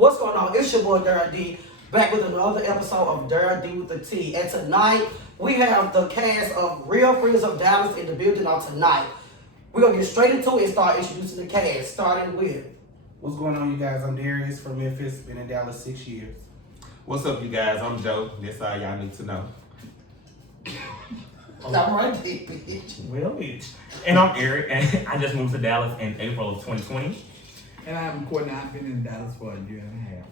What's going on? It's your boy Darren D, back with another episode of Darren D with the T. And tonight, we have the cast of Real Friends of Dallas in the building on tonight. We're going to get straight into it and start introducing the cast, starting with... What's going on, you guys? I'm Darius from Memphis, been in Dallas 6 years. What's up, you guys? I'm Joe. That's all y'all need to know. I'm right there, bitch. Well, bitch. And I'm Eric, and I just moved to Dallas in April of 2020. And I'm Courtney. I've been in Dallas for a year and a half.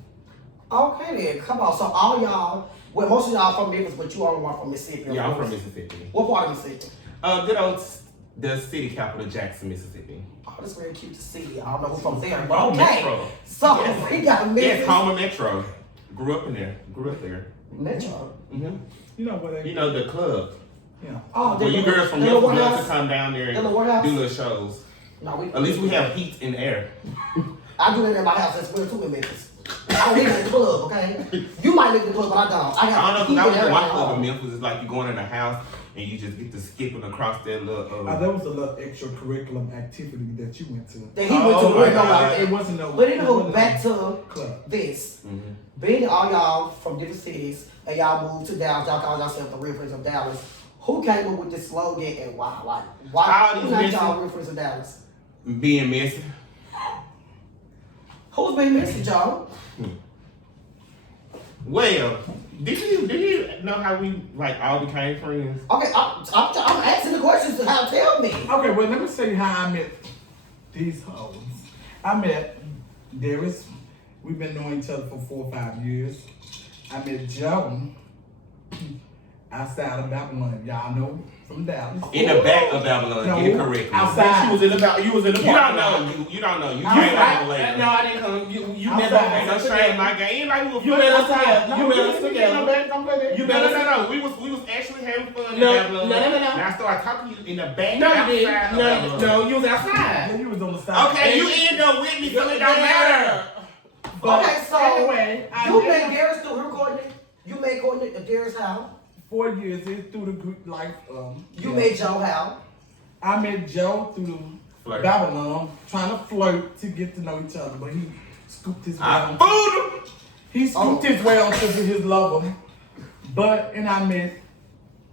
Okay then, come on. So all y'all, well, most of y'all from Memphis, but you all are from Mississippi. Yeah, I'm from Mississippi. What part of Mississippi? Good old, the city capital, Jackson, Mississippi. Oh, that's very cute to see. I don't know who's from there, but Oh, okay. Metro. So Yes. we got Memphis. Yes, home of Metro. Grew up in there. Grew up there. Metro. Mm-hmm. You know what? You know the club. Yeah. Oh, Well, you girls from Memphis love to come down there The warehouse? and do little shows. No, At least we have heat in the air. I do that in my house as well too in Memphis. I don't live in the club, okay? You might live in the club, but I don't. I I got don't know, because I was in one everything club in home. Memphis. It's like you going in the house and you just get to skipping across that little. There was a little extracurricular activity that you went to. That he went to Oh my work God. on. It wasn't no. But it anywho, wasn't back no to club. this. Mhm. Being all y'all from different cities and y'all moved to Dallas, y'all call yourself the Real Friends of Dallas. Who came up with this slogan and why? Like, why? How Who these named missing? y'all Real Friends of Dallas? Being messy. Who's been missing, y'all? Well, did you know how we like all became friends? Okay, I'm asking the questions to how tell me. Okay, well, let me tell you how I met these hoes. I met Darius. We've been knowing each other for 4 or 5 years. I met Joe outside of Babylon. Y'all know from Dallas. In the back of Babylon, No, get it correctly. outside. She was in the back. You was in the You don't parking know. lot. You don't know. You I'm came sorry. on later. No, I didn't come. You I'm never. sorry. Ain't no shame in my game. Ain't like we were You met us Outside. together. You met us together. Don't play that. You No, met no, us. no, no. We was actually having fun in No, Babylon. no. And I started talking to you in the back. No, you outside didn't. of No, Babylon. no, you was outside. Yeah, you was on the side. Okay, you end up with me, so it don't matter. But Okay, so anyway, you made Darius through her Courtney. You made Courtney at Darius' house. 4 years in through the Greek life. You yeah. made Joe house. I met Joe through Flirt. Babylon, trying to flirt to get to know each other, but he scooped his way I on. fooled him. He scooped his way onto his lover. And I met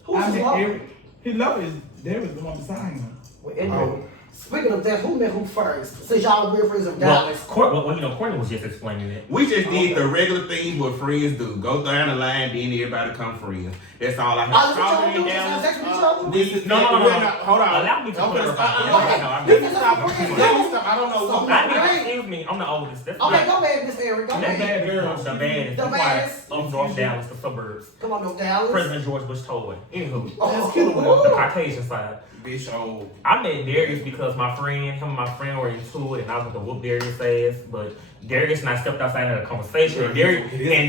Who's his lover? Eric. His lover is David, the one beside him. Well, anyway, speaking of that, who met who first? Since y'all Real Friends of Well, Dallas. Courtney was just explaining it. We just did the regular things what friends do. Go down the line, then everybody become friends. That's all I Oh, have. is it y'all Stronger do in just have Dallas. sex with each other? This is No, we're no. not- Hold on. Allow me to I'm gonna clarify. stop. Okay. No, I'm This not. is Stop. a friend. Let me stop. I don't know what. Excuse me, I'm the oldest. That's Okay, go ahead, Miss Eric. Go That ahead. bad girl, the baddest, The the baddest. of North Dallas, the suburbs. Come on, no Dallas. President George Bush told. Anywho, Oh, the Caucasian side. Bitch, oh. I met Darius because him and my friend were into it, and I was going to whoop Darius' ass. But Darius and I stepped outside and had a conversation, and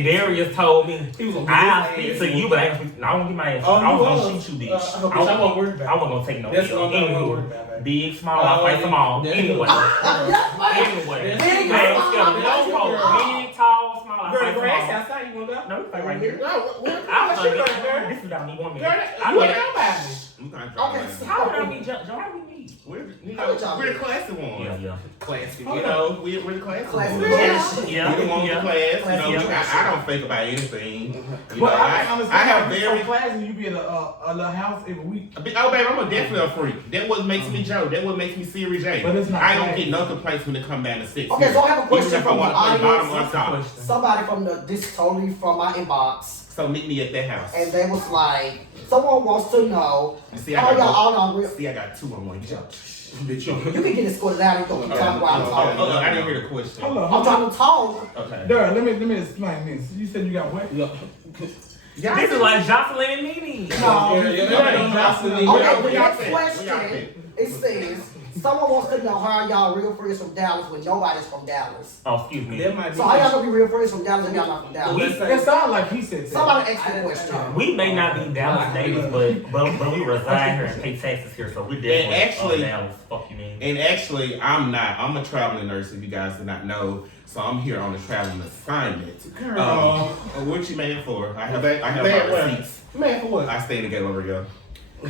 Darius told me, He was gonna I'll get his speak ass to you, but I ain't gonna speak. No, I won't get my ass. Oh, I was you gonna was? shoot you, bitch. Bitch, I won't worry about I wasn't gonna take no That's hit. what I'm not gonna worry Anywho, about, baby. big, small, I fight them all. yeah. Anyway, Yes, man. anyway, Big, I ain't scared of small, no big, folks. small. Big, tall, small, I Girl, fight the them grass all. outside. You wanna go? No, we fight right here. No, I'll what fight you it. doing, girl? This is without me one Girl, minute. that- I you know ain't that. nobody. I'm trying to Okay, draw How would I meet Joe? How would we meet? We're How would y'all the do? classy ones. Yeah. Classy. You know, we're the classy Classy. ones. Yeah, We the ones yeah. with class. You know, Yeah. I don't think about anything. You But know, I can understand I have how you very. so classy, you be in a little house every week. Oh, baby, I'm definitely a freak. That what makes me Joe. That what makes me Siri J. But it's not I don't bad. get no complaints when it come down to 6. Okay, so I have a question Even if I from want the to play bottom audience. or top. Question. Somebody from this totally from my inbox, So meet me at that house. and they was like, someone wants to know, See, I all got y'all real. See, I got 2 on one. Bitch, You can get escorted out and go keep talking while I'm talking. Hold on, I didn't hear the question. Hold I'm on. trying to talk. Okay. Dara, let me explain this. You said you got what? This is like Jocelyn and Mimi. No. Jocelyn. Okay, the Where y'all next at? Where y'all question, it says, someone wants to know how y'all real friends from Dallas when nobody's from Dallas. Oh, excuse me. That might be. So how y'all gonna be real friends from Dallas if y'all not from Dallas? It sounded like he said that. Somebody asked the question. We may not be Dallas natives, but we reside here and pay taxes here, so we're definitely actually- Dallas. Fuck you, man. And actually, I'm not. I'm a traveling nurse, if you guys did not know. So I'm here on a traveling assignment. What you mad for? I have Bad my word. receipts. Man, for what? I stay in the ghetto area.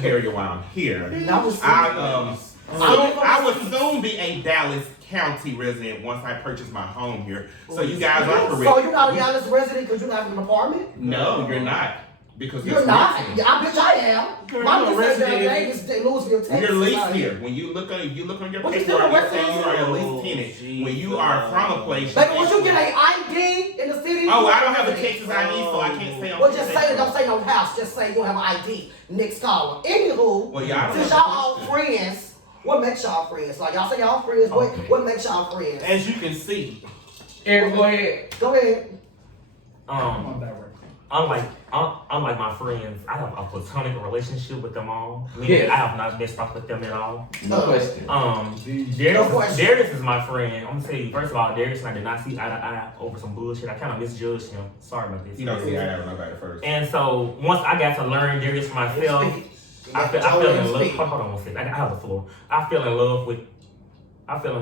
Area while I'm here. That was I would soon be a Dallas County resident once I purchased my home here. So you guys are correct. So you're not a Dallas resident because you have an apartment? No, you're not. Because You're not. Yeah, I bet I am. You're My not a business resident. is in Louisville, Texas. You're leased here. When you look on your But you still paperwork, a it says you are a leased tenant. When you are from a place, Baby, would you get an ID in the city? Oh, I don't have a Texas ID, so I can't stay on. Well, just say it. Don't say no house. Just say you have an ID. Next caller. Anywho, Well, yeah, I don't since have a y'all all question. friends, what makes y'all friends? Like y'all say y'all friends. What makes y'all friends? As you can see, Eric, go ahead. Go ahead. Unlike my friends, I have a platonic relationship with them all. Yes. I have not messed up with them at all. No question. Darius is my friend. I'm gonna tell you, first of all, Darius and I did not see eye to eye over some bullshit. I kind of misjudged him. Sorry about this. You don't see I have nobody first. And so once I got to learn Darius for myself, I fell in love. Hold on one second. I have the floor. I fell in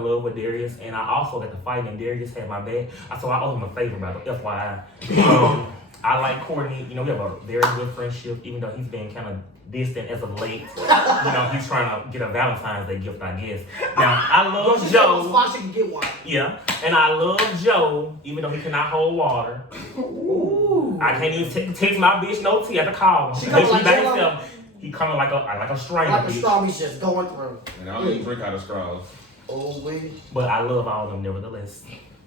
love with Darius, and I also got to fight, and Darius had my back. So I owe him a favor, by the FYI. I like Courtney. You know, we have a very good friendship, even though he's been kind of distant as of late. You know, he's trying to get a Valentine's Day gift, I guess. Now, I love Joe. She can get one. Yeah, and I love Joe, even though he cannot hold water. Ooh. I can't even text my bitch no tea. I have to call him. She coming like by Jello? himself. He coming like a stranger. Like a bitch. straw, he's just going through. And I don't even drink out of straws. Oh, we. But I love all of them nevertheless.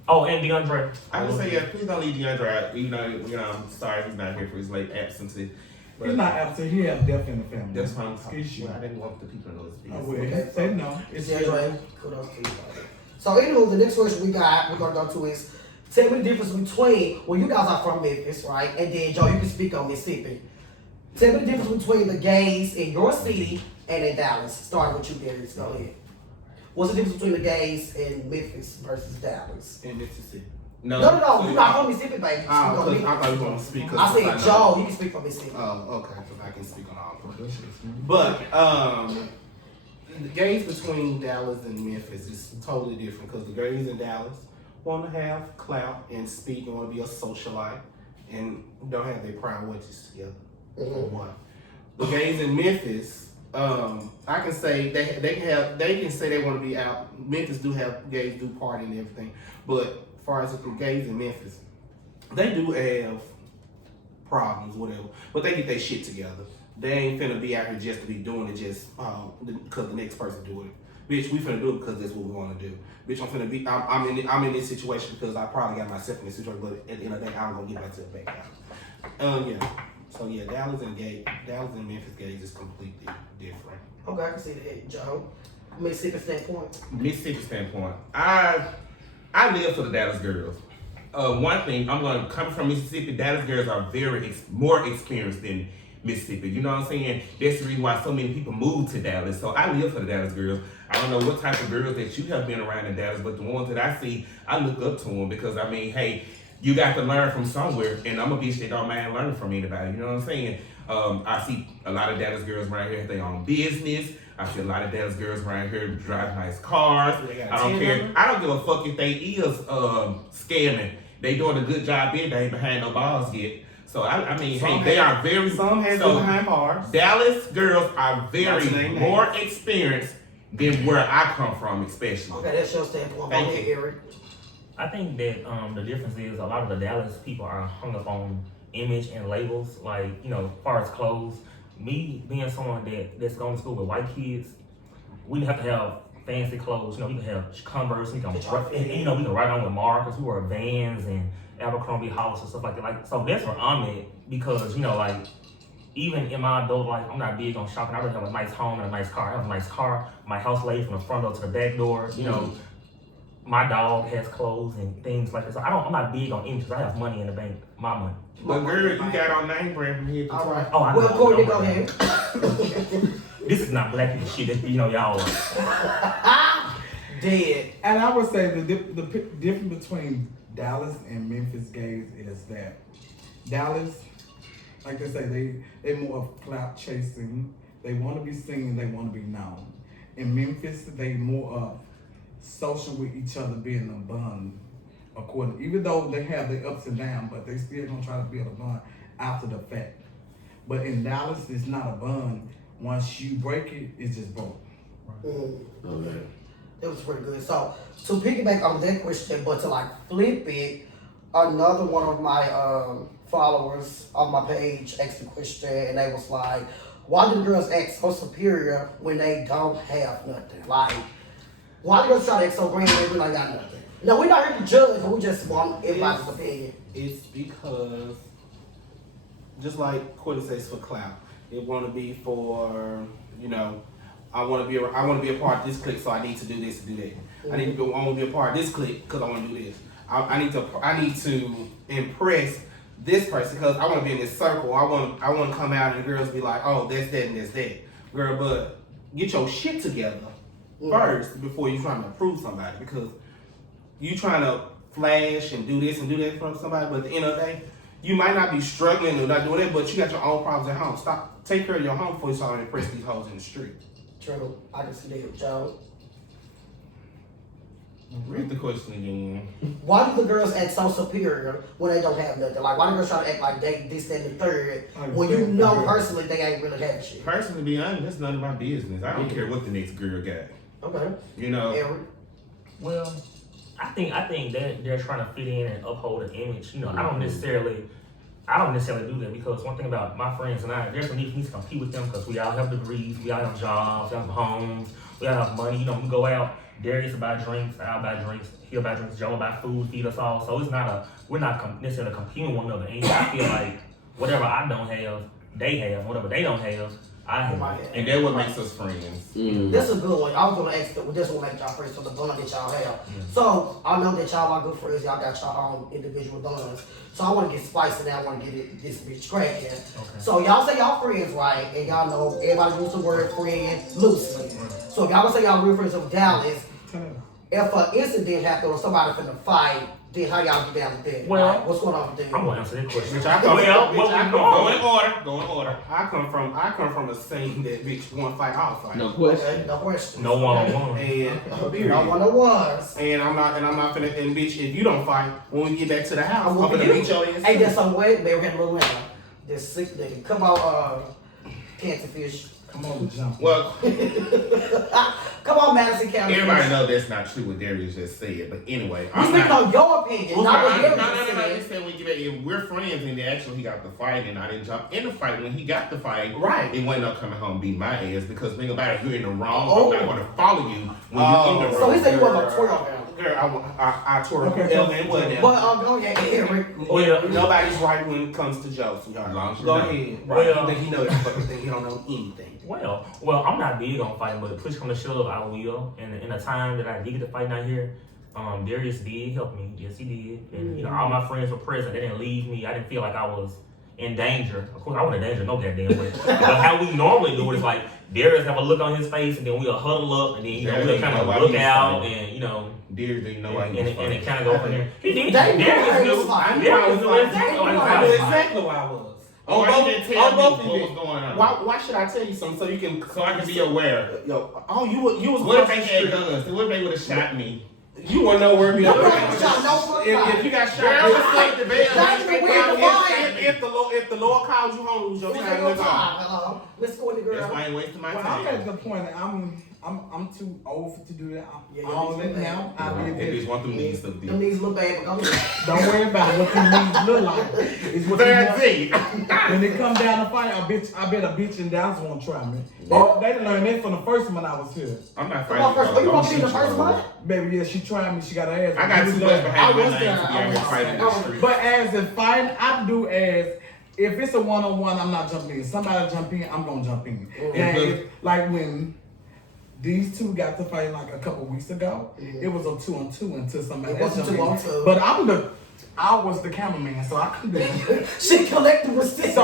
Oh, and DeAndre. I would say, yeah, please don't leave DeAndre out. Even though, I'm sorry he's not here for his late absentee. But He's not absent. He has death in the family. that's fine. Excuse you. I didn't want the people to know this Oh, business. well, Okay, say no. It's DeAndre, kudos to you. So, anywho, the next question we're gonna go to is, tell me the difference between, well, you guys are from Memphis, right? And then, Joe, you can speak on Mississippi. Tell me the difference between the gays in your city and in Dallas. Starting with you, Darius. Go ahead. What's the difference between the gays in Memphis versus Dallas? in Mississippi. No, you're not from Mississippi, baby. You I speak on thought Memphis. you were going to speak. I said, Joe, you can speak for Mississippi. Oh, okay, because I can speak on all points. But the gays between Dallas and Memphis is totally different because the gays in Dallas want to have clout and speak and want to be a socialite and don't have their priorities together. For one, the gays in Memphis, I can say they can say they want to be out. Memphis do have gays do party and everything, but as far as the gays in Memphis, they do have problems, whatever, but they get their shit together. They ain't finna be out here just to be doing it just because the next person do it. Bitch, we finna do it because that's what we want to do. Bitch, I'm in this situation because I probably got myself in this situation, but at the end of the day, I'm gonna get myself back out. Yeah. So yeah, Dallas and Memphis gays is completely different. Okay, I can see that, Joe. Mississippi standpoint. Mississippi standpoint, I live for the Dallas girls. One thing, coming from Mississippi, Dallas girls are more experienced than Mississippi. You know what I'm saying? That's the reason why so many people move to Dallas. So I live for the Dallas girls. I don't know what type of girls that you have been around in Dallas, but the ones that I see, I look up to them because hey, you got to learn from somewhere, and I'm a bitch that don't mind learning from anybody. You know what I'm saying? I see a lot of Dallas girls around here have their own business. I see a lot of Dallas girls around here drive nice cars. I don't care. I don't give a fuck if they is scamming. They doing a good job in. They ain't behind no balls yet. So they are very. Some have been behind bars. Dallas girls are very more experienced than where I come from, especially. Okay, that's your standpoint. Thank Go ahead, you. Eric. I think that the difference is a lot of the Dallas people are hung up on image and labels, like, as far as clothes. Me being someone that's going to school with white kids, we didn't have to have fancy clothes. We can have Converse, we can ride on with Marcus, we wear Vans and Abercrombie House and stuff like that. So that's where I'm at because, even in my adult life, I'm not big on shopping. I really have a nice home and a nice car. I have a nice car. My house laid from the front door to the back door. My dog has clothes and things like that. So I'm not big on images. I have money in the bank. My money. But girl, you got on name brand from here to All right. Oh, I Well, know. Courtney, go ahead. This is not black people shit. Y'all. Dead. And I would say the difference between Dallas and Memphis gays is that Dallas, like they say, they more of clout chasing. They want to be seen. They want to be known. In Memphis, they more of social with each other, being a bond. According, even though they have their ups and downs, but they still gonna try to build a bond after the fact. But in Dallas, it's not a bond. Once you break it, it's just broke. Mm-hmm. Okay. That was pretty good. So to piggyback on that question, but to like flip it, another one of my followers on my page asked the question, and they was like, "Why do girls act so superior when they don't have nothing? Like, why do girls try to act so grand when they really got nothing?" No, we're not here to judge, but we just want everybody's opinion. It's because, just like Courtney says, for clout. It want to be for, you know, I want to be a part of this clique, so I need to do this and do that. I want to be a part of this clique because I want to do this. I need to impress this person because I want to be in this circle. I want to come out and the girls be like, oh, that's that and that's that. Girl, but get your shit together first before you trying to prove somebody, because you trying to flash and do this and do that from somebody, but at the end of the day, you might not be struggling or not doing that, but you got your own problems at home. Take care of your home before you start to impress these hoes in the street. True, I can see that, Joe. Read the question again. Why do the girls act so superior when they don't have nothing? Like, why do girls try to act like they this, that, and the third when you know personally they ain't really have shit? Personally, to be honest, that's none of my business. I don't care what the next girl got. Okay. You know. Eric? Well, I think that they're trying to fit in and uphold an image. You know, I don't necessarily do that, because one thing about my friends and I, there's no need for me to compete with them because we all have degrees, we all have jobs, we all have homes, we all have money. You know, we go out. Darius will buy drinks, I'll buy drinks, he'll buy drinks, Joe will buy food, feed us all. So it's not we're not necessarily competing with one another. And I feel like whatever I don't have, they have. Whatever they don't have, I have. And that's what makes us friends. This is a good one. I was gonna ask this one make y'all friends for the bond that y'all have. So I know that y'all are good friends, y'all got your own individual bonds. So I wanna get spicy now, I wanna get this bitch cracking. Okay. So y'all say y'all friends, right? And y'all know everybody uses the word friend loosely. So if y'all gonna say y'all real friends of Dallas, if an incident happened or somebody finna fight, then how y'all get down with that? Well, like, what's going on with that? I'm gonna answer that question. Go in order. I come from a saying that bitch want to fight, I'll fight. No question. Okay, no question. No one-on-one. And No one-on-ones. And I'm not finna. And bitch, if you don't fight, when we get back to the house, I'm gonna beat your ass. Hey, that's some way. Man, we're getting a little loud. This sick nigga. Come on, cancer fish. Come on, jump. Well, come on, Madison County. everybody know that's not true what Darius just said. But anyway, We speaking on your opinion, not what Darius No. said. He said when you get back, if we're friends and actually he got the fight and I didn't jump in the fight when he got the fight, Right. It wasn't up coming home and beat my ass because think about it, you're in the wrong. I'm not going to follow you when you're in the wrong. So he said you wasn't gonna twirl down. Girl, I tore up Okay. and whatever. But go ahead, Eric. Nobody's right when it comes to Joe, sweetheart. As long as you Go know. ahead. Well- Right. You think he knows fucking thing? He don't know anything. Well, I'm not big on fighting, but push come to shove, I will. And in the time that I did get to fight out here, Darius did help me. Yes, he did. And you know, all my friends were present. They didn't leave me. I didn't feel like I was in danger. Of course, I wasn't in danger, no goddamn way. But how we normally do it is like Darius have a look on his face, and then we'll huddle up, and then you know we'll kind of look out, and you know. Darius didn't know why he and was it fighting. kind of go from there. He did. They knew Darius he knew. was fighting. Darius knew exactly what he was I knew fighting. exactly where I was. Oh, why you didn't tell me what was going on? Why should I tell you something so you can I can be aware. Yo, you was What if across they the had street. guns? What if they would have shot me? You wouldn't know where to be. You wouldn't shot no fucking If you got shot, Girl, it's like the bell. That's the weird line. if the Lord calls you home, lose your We time. take your live on. time. Hello, Miss Courtney That's girl. why I ain't wasting my Well, time. I'm at the point that I'm too old to do that. Yeah, I'm all you in too now. I That did bitch it. want them knees to Them be. knees look bad, but go ahead. Don't worry about what your knees look like. It's what you That's want. it. When it come down to fight, I bet a bitch in Dallas won't try me. They done learned that from the first one I was here. I'm not Come on, fighting. first. You I'm want to be in the shooting first you. month? Baby, yeah, she tried me. She got her ass. I got too much I behind my was name there. to be I out here was fighting in there. the street. But as in fighting, I do as if it's a one-on-one, I'm not jumping in. Somebody jump in, I'm gonna jump in. And if, like when these two got to fight like a couple weeks ago, it was a 2-on-2 until somebody It else wasn't jumped in. 2-on-2. But I was the cameraman, so I couldn't do it. She collected receipts. So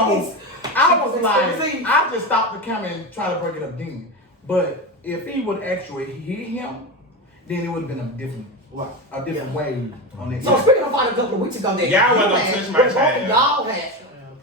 I was like, Receipts. I just stopped the camera and try to break it up then. But if he would actually hit him, then it would have been a different way on it. So speaking of fight a couple of weeks ago, that Y'all you wasn't had, gonna touch my where both child. of y'all had.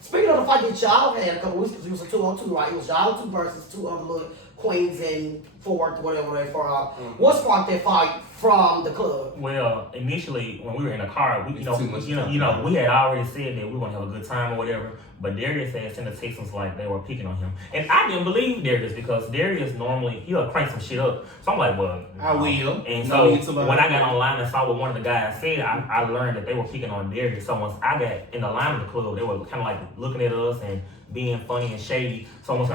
Speaking of the fight that y'all had a couple of weeks, because it was a 2-on-2, right? It was y'all two versus two other little queens and Fort Worth, whatever they fought. What sparked that fight from the club? Well, initially when we were in the car, we It's too much we had already said that we were gonna have a good time or whatever. But Darius had sent a text was like they were picking on him, and I didn't believe Darius because Darius normally he'll crank some shit up. So I'm like, well, I will. And No, so when I got online and saw what one of the guys said, I learned that they were picking on Darius. So once I got in the line of the club, they were kind of like looking at us and being funny and shady. So once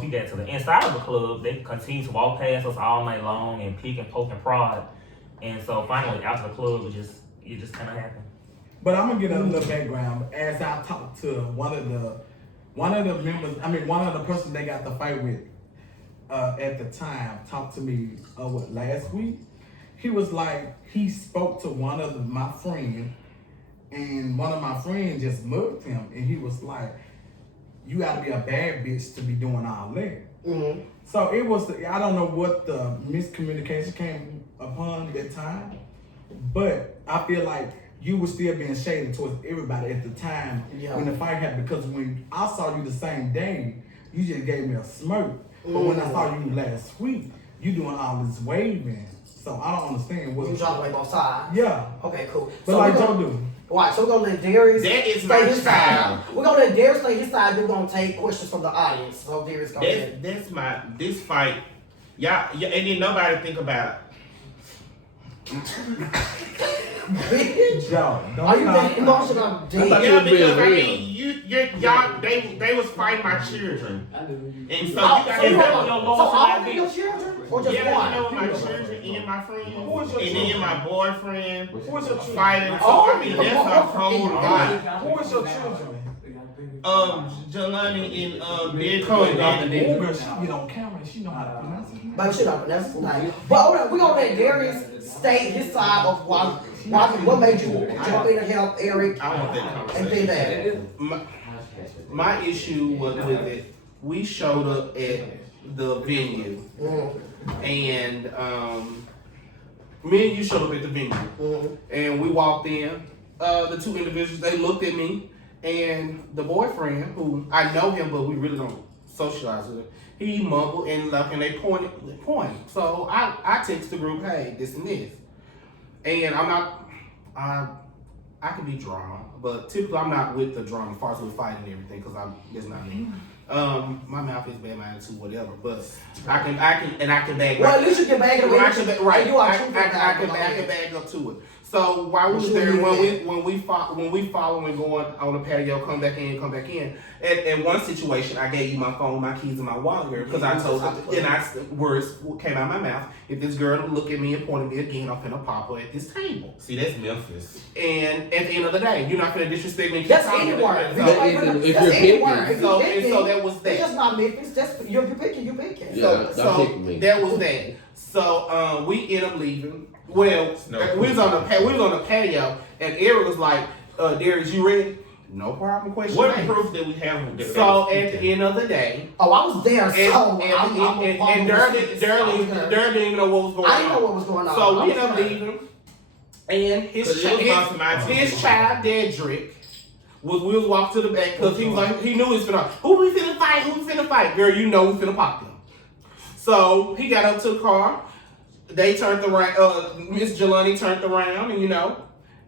we got to the inside of the club, they continued to walk past us all night long and pick and poke and prod. And so finally, after the club, it just kind of happened. But I'm gonna get a little background as I talked to one of the members. I mean, one of the person they got the fight with at the time talked to me last week. He was like he spoke to one of my friends, and one of my friends just mugged him, and he was like, "You got to be a bad bitch to be doing all that." Mm-hmm. So it was. I don't know what the miscommunication came upon that time, but I feel like you were still being shady towards everybody at the time when the fight happened. Because when I saw you the same day, you just gave me a smirk. But when I saw you last week, you doing all this waving. So I don't understand what You trying to play both sides? Yeah. Okay, cool. But So like we're Joe gonna, do. right, so we're gonna let Darius That is stay my his side. child. We're gonna let Darius stay his side, then we're gonna take questions from the audience. So Darius, go ahead. This fight, yeah, and then nobody think about. Joe, Are you don't that emotional? thought Deep? Yeah, because I mean, y'all, they was fighting my children, and so you Oh, got so you to have- know. so all of your children, or just Yeah, one? you know my children and my friends, Who is your and then my boyfriend Who is your children? fighting. So Oh, I mean, that's a whole lot. Who is your children? Jelani and Deadpool. Oh, girl, she get on camera and she know how to pronounce it. But shit, that's tonight. But we're gonna let Darius state his side of why what made you jump in and help Eric I want that and conversation. then that. My issue was with it. We showed up at the venue, and me and you showed up at the venue, and we walked in. The two individuals, they looked at me, and the boyfriend, who I know him, but we really don't socialize with him, he mumbled and like, and they pointed. So I text the group, hey, this and this, and I'm not. I can be drama, but typically I'm not with the drama as far as with fighting and everything, because that's not me. My mouth is bad, my attitude, whatever. But I can bag. Well, at least you can bag it away. I can You are I truthful can about it. bag up to it. So while we was What there, you when we follow and going on the patio, come back in. At one situation, I gave you my phone, my keys, and my wallet because I told her, and words came out of my mouth. If this girl look at me and point at me again, I'm finna pop her at this table. See, that's Memphis. And at the end of the day, you're not finna disrespect me. That's any word. So, if That's you're any picking. word. If so, you're and picking, so that was it's that. just not Memphis. That's you're picking. Yeah. So picking me. that was that. So we ended up leaving. Well, we was on the patio, and Eric was like, "Darius, you ready?" No problem. Question. What asked. proof did we have with that? So at the end of the day, Oh, I was there. So and Darryl didn't even know what was going on. I didn't know what was going on. So I we was ended up there. leaving, and Cause it was about somebody- his child, Dedrick, we was walking to the back because he was like, he knew he was finna, who we finna fight? Girl, you know we finna pop them. So he got up to the car. They turned around. Miss Jelani turned around, and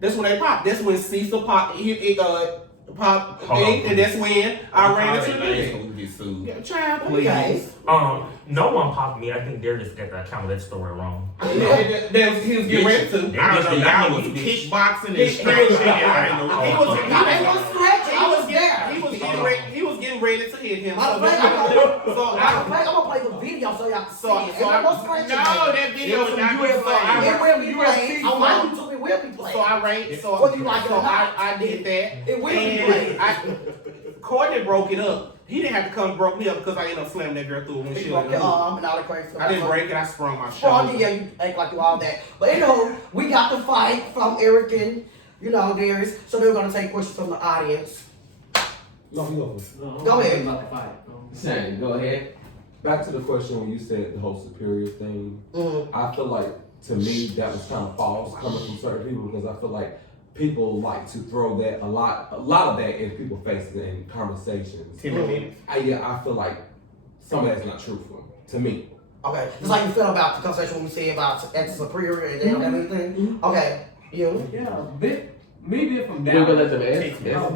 that's when they popped. That's when Cecil popped. Popped, and that's when I ran into the get sued. yeah, child, Okay. please. No one popped me. I think Darius got the account of that story wrong. He was getting ready to. I don't know. Y'all was kickboxing and stretching, and I ain't know He what was- the fuck. I ain't gonna scratch. I was there. He was getting ready to hit him. I'm gonna play the video so y'all can see it. Ain't no scratching. No, that video is not It will be played. On my YouTube, it will be played. So I ran. So Whether you like it or not. I did that. It will be played. Courtney broke it up. He didn't have to come broke me up because I ended up slamming that girl through a He windshield. broke your arm and all the crazy stuff. I didn't break it. I sprung my Strong, shoulder. yeah, you act like you all that. But anywho, we got the fight from Eric and Darius. So they're gonna take questions from the audience. No, you Go ahead. Shane, go ahead. Back to the question when you said the whole superior thing, Mm-hmm. I feel like to me that was kind of false coming from certain people because I feel like people like to throw that a lot of that in people's faces in conversations. 10 minutes. I feel like some of that's not truthful to me. Okay. Just like you feel about the conversation when we say about acting superior and they don't have anything. Okay. You? Yeah, me being from We're gonna let Dallas. them ask. That was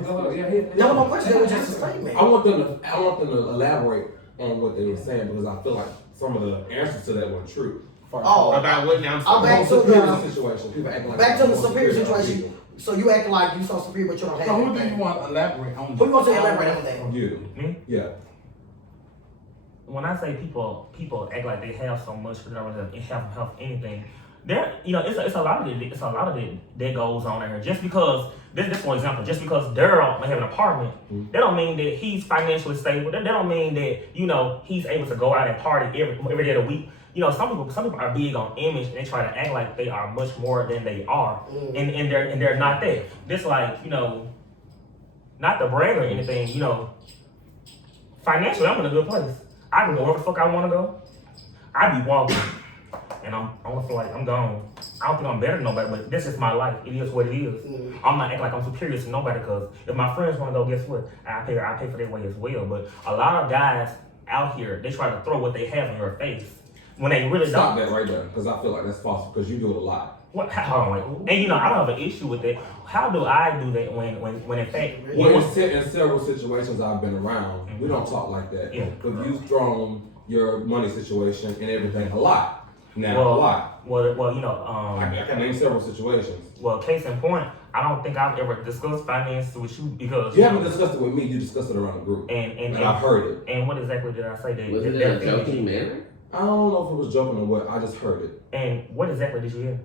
no question. That was just a statement. I want them to elaborate on what they were saying because I feel like some of the answers to that weren't true. Oh. About what now? I'm Oh, sorry. back to Superior the situation. People acting like back to the they're superior people. situation. So you acting like you so superior, but you don't have So who do you anything. want to elaborate on? Who you want to elaborate on that? You. Me? Yeah. When I say people act like they have so much but they don't really have anything, there, it's a lot of it that goes on in here. Just because this for example, just because Daryl may have an apartment, that don't mean that he's financially stable. That don't mean that he's able to go out and party every day of the week. Some people are big on image and they try to act like they are much more than they are, and they're not that. This not to brag or anything. Financially, I'm in a good place. I can go wherever the fuck I want to go. I be walking, and I don't feel like I'm gone. I don't think I'm better than nobody, but this is my life. It is what it is. I'm not acting like I'm superior to nobody because if my friends want to go, guess what? I pay for their way as well. But a lot of guys out here, they try to throw what they have in your face when they really Stop don't. that right there because I feel like that's false because you do it a lot. What? Hold on, wait. And I don't have an issue with that. How do I do that when in fact? Well, in several situations I've been around, we don't talk like that. Yeah. But you've thrown your money situation and everything a lot. Now, a lot. I can name several situations. Well, case in point, I don't think I've ever discussed finances with you because You haven't discussed it with me, you discussed it around the group. and I've heard it. And what exactly did I say? Was it in a joking manner? I don't know if it was joking or what, I just heard it. And what exactly did you hear?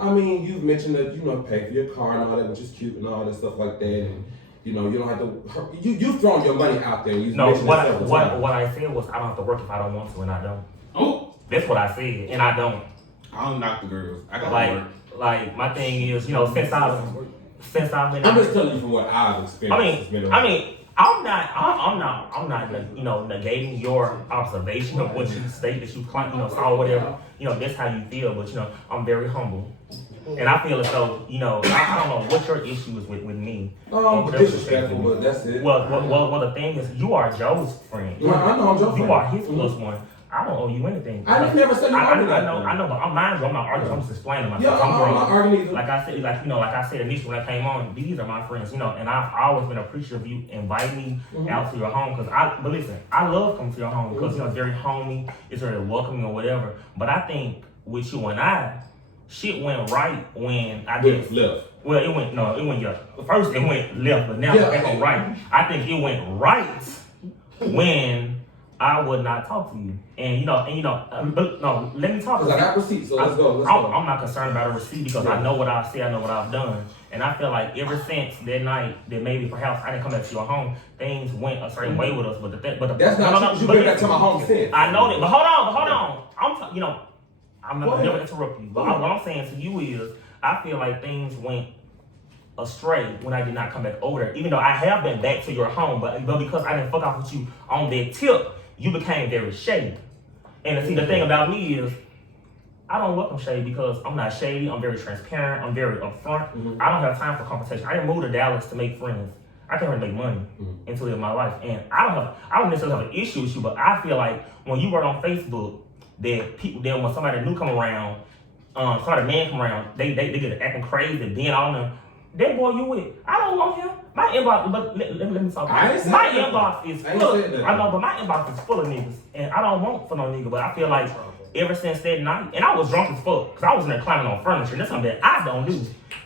I mean, you've mentioned that, pay for your car and all that, which is cute and all that stuff like that. And, you don't have to, you've thrown your money out there and you've mentioned it several times. What I said was I don't have to work if I don't want to, and I don't. Oh, That's what I said, and I don't. I don't knock the girls. I got to work. Like my thing is, since I've been. I'm just telling you from what I've experienced. I'm not negating your observation of what you state that you saw whatever. That's how you feel, but I'm very humble. And I feel as though, I don't know what your issue is with me. Disrespectful, but that's it. Well, the thing is, you are Joe's friend. Yeah, I know I'm Joe's friend. You are his plus one. I don't owe you anything. I didn't never say you I owed me know, but I'm not arguing. I'm just explaining myself. Yeah, I'm I'm not arguing either. like I said initially when I came on, these are my friends, and I've always been appreciative of you inviting me out to your home but listen, I love coming to your home because it's very homey, it's very welcoming or whatever. But I think with you and I, shit went right when I guess left. Well, it went yeah. First it went left, but now it's back on right. I think it went right when I would not talk to you, but no, let me talk. Because I got receipts, so let's go. I'm not concerned about a receipt because I know what I've said, I know what I've done, and I feel like ever since that night that maybe perhaps I didn't come back to your home, things went a certain way with us. But that's not true. You bring that to my home since. I know that, but hold on. I'm not gonna never interrupt you. But what I'm saying to you is, I feel like things went astray when I did not come back over there. Even though I have been back to your home, but because I didn't fuck off with you on that tip, you became very shady. And see, the thing about me is, I don't welcome shade because I'm not shady. I'm very transparent. I'm very upfront. I don't have time for confrontation. I didn't move to Dallas to make friends. I came here to make money and to live my life. And I don't necessarily have an issue with you, but I feel like when you were on Facebook, that when somebody new come around, man come around, they get acting crazy, being on them. That boy you with, I don't want him. My inbox, but let me talk. My inbox is full. I know, but my inbox is full of niggas, and I don't want for no nigga. But I feel like ever since that night, and I was drunk as fuck, cause I was in there climbing on furniture. And that's something that I don't do.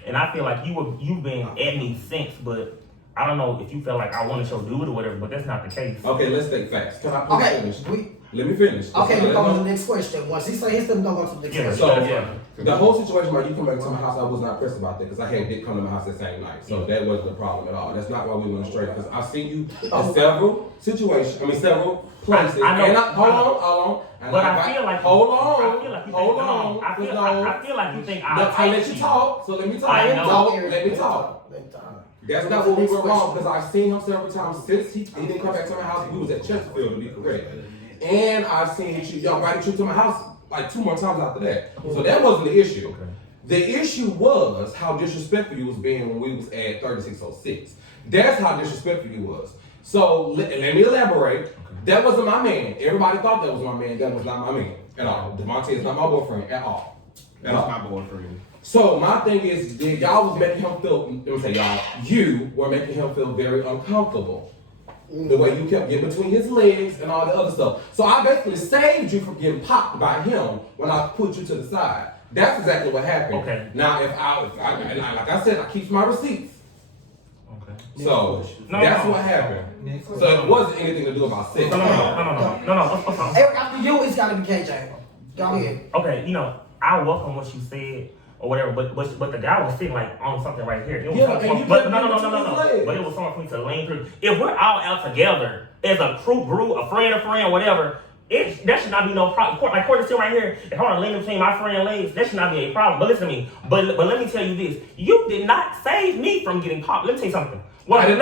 And I feel like you've been at me since, but I don't know if you feel like I wanted your dude or whatever, but that's not the case. Okay, let's take facts. Can I please finish? Let me finish. Okay, we go to the next question. Once he say his stuff, we gonna go to the next question. So, the whole situation where you come back to my house, I was not pressed about that because I had Dick come to my house that same night. So that wasn't the problem at all. That's not why we went straight because I've seen you in several situations, several places. Hold on. But I feel like hold on. I feel like you think I let you talk, so let me talk. Let me talk. That's not what we were wrong because I've seen him several times since he didn't come back to my house. We was at Chesterfield to be correct. And I've seen y'all invited you to my house like 2 more times after that. So that wasn't the issue. Okay. The issue was how disrespectful you was being when we was at 3606. That's how disrespectful you was. So let me elaborate. Okay. That wasn't my man. Everybody thought that was my man. That was not my man. At all. Devontae is not my boyfriend at all. That's my boyfriend. So my thing is, y'all was making him feel. Let me say, y'all, you were making him feel very uncomfortable. The way you kept getting between his legs and all the other stuff. So I basically saved you from getting popped by him when I put you to the side. That's exactly what happened. Okay. Now, if I like I said, I keep my receipts. Okay. So that's what happened. So it wasn't anything to do about sex. No. Eric, after you, it's gotta be KJ. Go ahead. Okay, I welcome what you said or whatever, but the guy was sitting like on something right here. It was Yeah, something and you but kept no. between his legs. But it was something for me to lean through. If we're all out together as a group, a friend, whatever, that should not be no problem. Like Courtney's still right here. If I want to lean between my friend's legs, that should not be a problem. But listen to me. But let me tell you this: you did not save me from getting popped. Let me tell you something. Well, let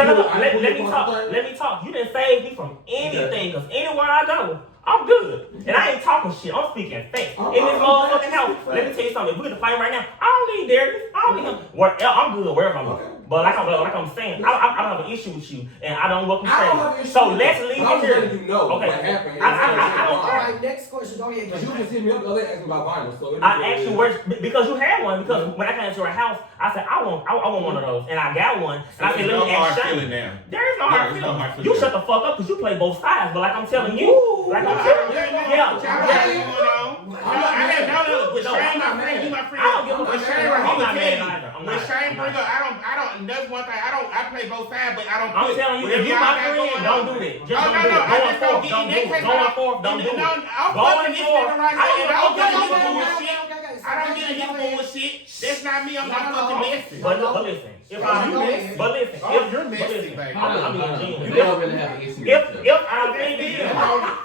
me talk. You didn't save me from anything, because anywhere I go, I'm good. And I ain't talking shit. I'm speaking facts. In this motherfucking house, let me tell you something. If we get to fight right now, I don't need Darius. I don't need him. I'm good wherever I'm going. But like I'm saying, I don't have an issue with you, and I don't welcome strangers. So let's leave it here. You know okay. what happened. All right, next question. Go ahead. You just hit me up the other day asking about vinyl. So I asked you because you had one. Because when I came to your house, I said I want one of those, and I got one. And I said, let me ask Shane. There is no hard feeling. You shut the fuck up, because you play both sides. But like I'm telling you, I have no other. But Shane, my friend, you my friend. I don't give a But fuck. Shane, I'm he not would mad tell either. you. When Shane bring up, I don't. That's one thing. I play both sides, but I don't. I'm telling you, if you my friend, don't do that. Just don't do it. I just don't get in that case. Going forth, don't do it. I'm fucking this nigga right now, and I don't get in his bullshit. I don't get in his bullshit. That's not me. I'm not fucking messy. But listen, if You're messy, baby. I'm being genuine. They don't really have an issue. If I offended you,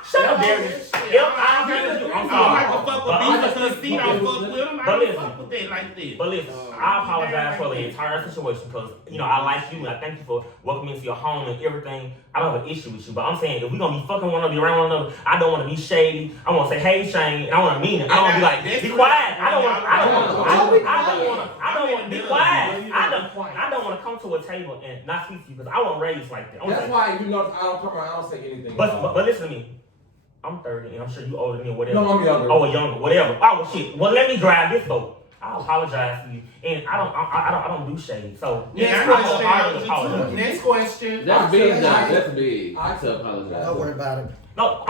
shut up, Darius. If I offended you, I'm I don't have sorry. to fuck with beef because he don't fuck with him. I don't fuck with that like this. But listen, I apologize for the entire situation, because I like you and I thank you for welcoming me to your home and everything. I don't have an issue with you, but I'm saying if we're gonna be fucking one another, be around one another, I don't want to be shady. I want to say, hey Shane, and I want to mean it. I don't want to be like, be quiet. I don't want to be quiet. I don't want to come to a table and not speak to you, because I wasn't raised like that. That's why you know I don't come around. I don't say anything. But listen to me. I'm 30, and I'm sure you older than me or whatever. No, I'm younger. Oh, younger, whatever. Oh shit. Well, let me drive this boat. I apologize to you, and I don't do shade. So Next question. That's big. That's big. To apologize. Don't worry about it. No,